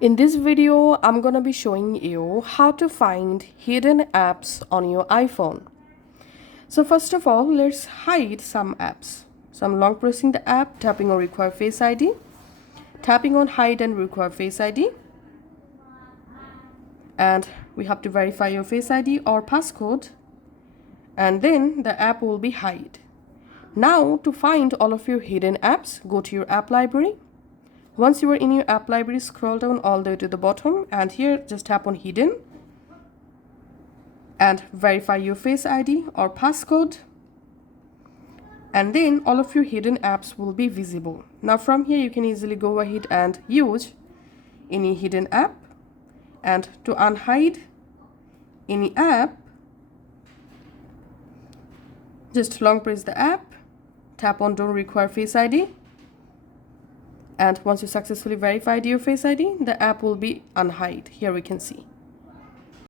In this video, I'm gonna be showing you how to find hidden apps on your iPhone. So first of all, let's hide some apps. So I'm long pressing the app, tapping on require Face ID, tapping on hide and require Face ID. And we have to verify your Face ID or passcode, and then the app will be hide. Now to find all of your hidden apps, go to your app library. Once you are in your app library, scroll down all the way to the bottom, and here just tap on hidden and verify your Face ID or passcode, and then all of your hidden apps will be visible. Now from here you can easily go ahead and use any hidden app, and to unhide any app, just long press the app, tap on don't require Face ID, and once you successfully verified your Face ID, the app will be unhide. Here we can see.